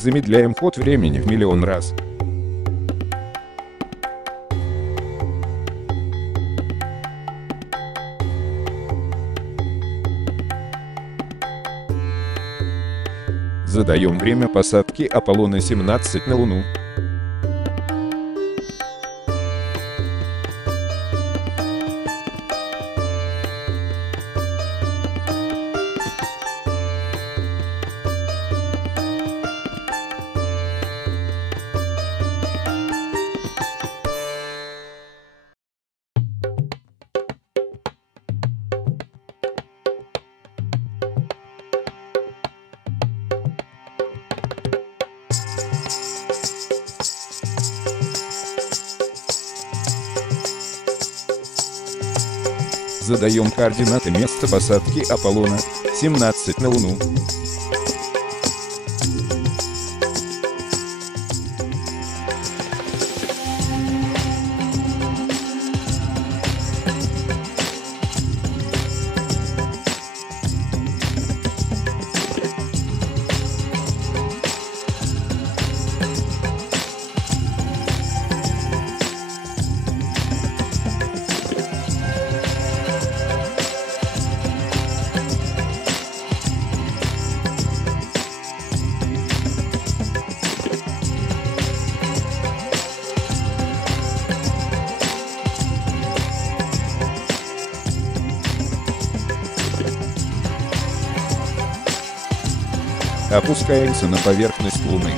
Замедляем ход времени в миллион раз. Задаем время посадки Аполлона-17 на Луну. Задаем координаты места посадки Аполлона-17 на Луну. Опускаемся на поверхность Луны.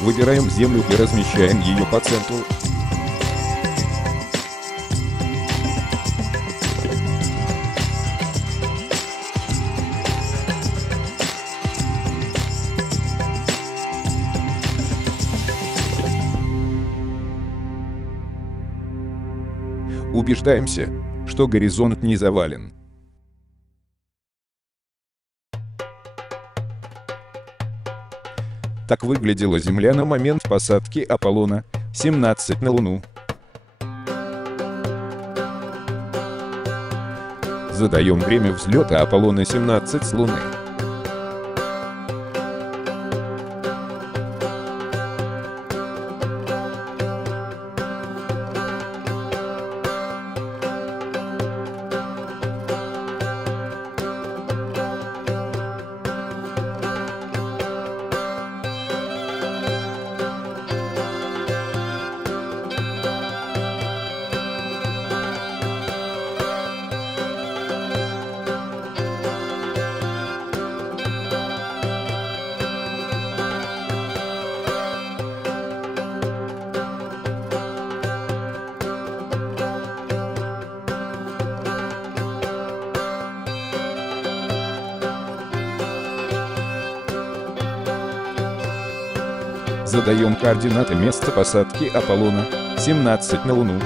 Выбираем Землю и размещаем ее по центру. Убеждаемся, что горизонт не завален. Так выглядела Земля на момент посадки Аполлона-17 на Луну. Задаем время взлета Аполлона-17 с Луны. Задаем координаты места посадки Аполлона-17 на Луну.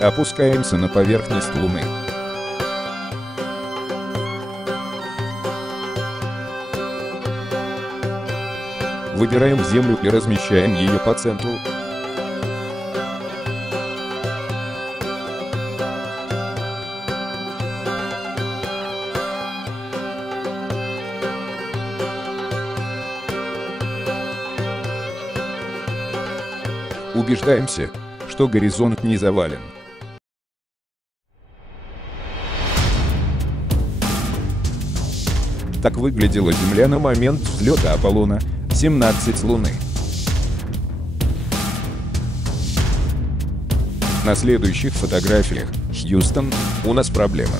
Опускаемся на поверхность Луны. Выбираем Землю и размещаем ее по центру. Убеждаемся, что горизонт не завален. Так выглядела Земля на момент взлета Аполлона-17 с Луны. На следующих фотографиях: Хьюстон, у нас проблема.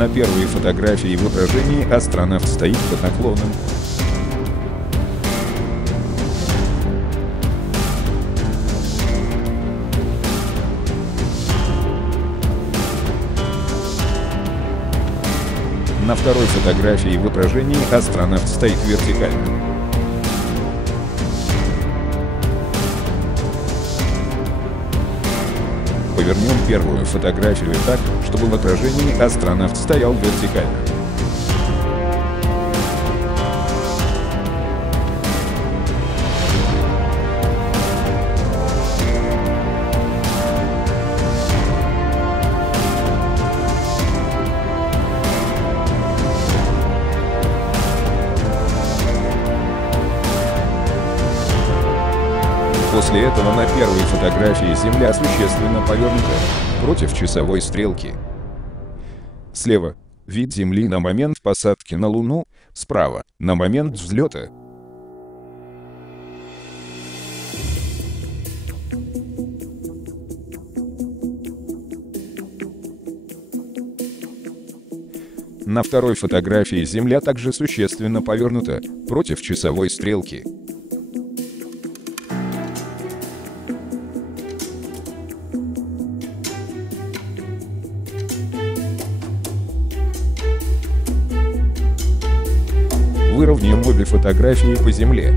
На первой фотографии в отражении астронавт стоит под наклоном. На второй фотографии в отражении астронавт стоит вертикально. Повернем первую фотографию так, чтобы в отражении астронавт стоял вертикально. После этого на первой фотографии Земля существенно повернута против часовой стрелки. Слева — вид Земли на момент посадки на Луну, справа — на момент взлета. На второй фотографии Земля также существенно повернута против часовой стрелки. Выровняем обе фотографии по Земле.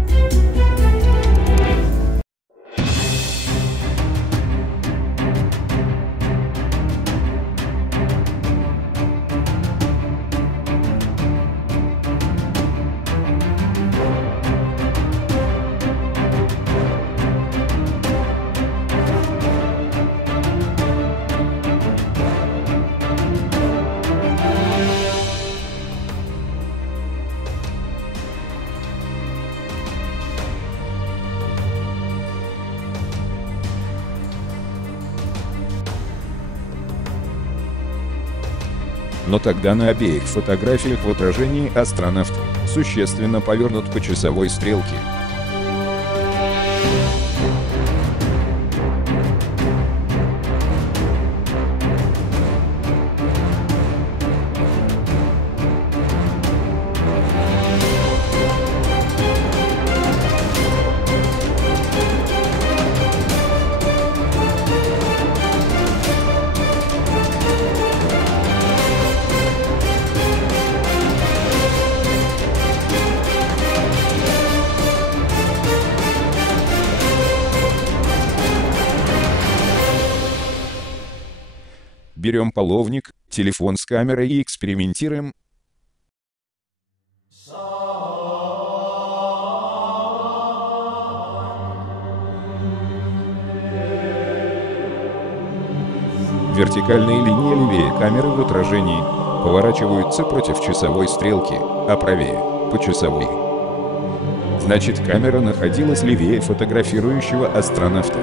Но тогда на обеих фотографиях в отражении астронавт существенно повернут по часовой стрелке. Берем половник, телефон с камерой и экспериментируем. Вертикальные линии левее камеры в отражении поворачиваются против часовой стрелки, а правее — по часовой. Значит, камера находилась левее фотографирующего астронавта.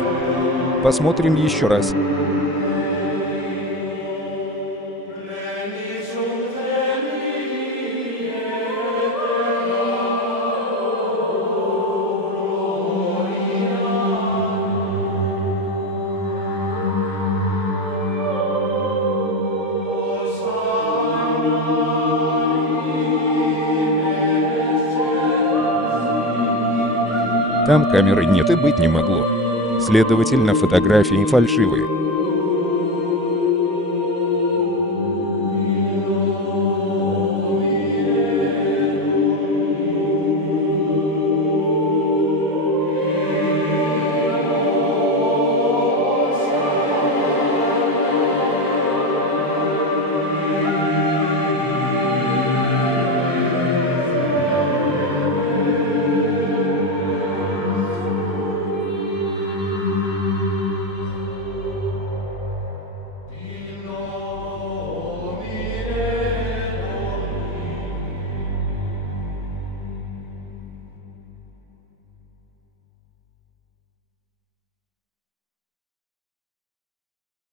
Посмотрим еще раз. Там камеры нет и быть не могло. Следовательно, фотографии фальшивые.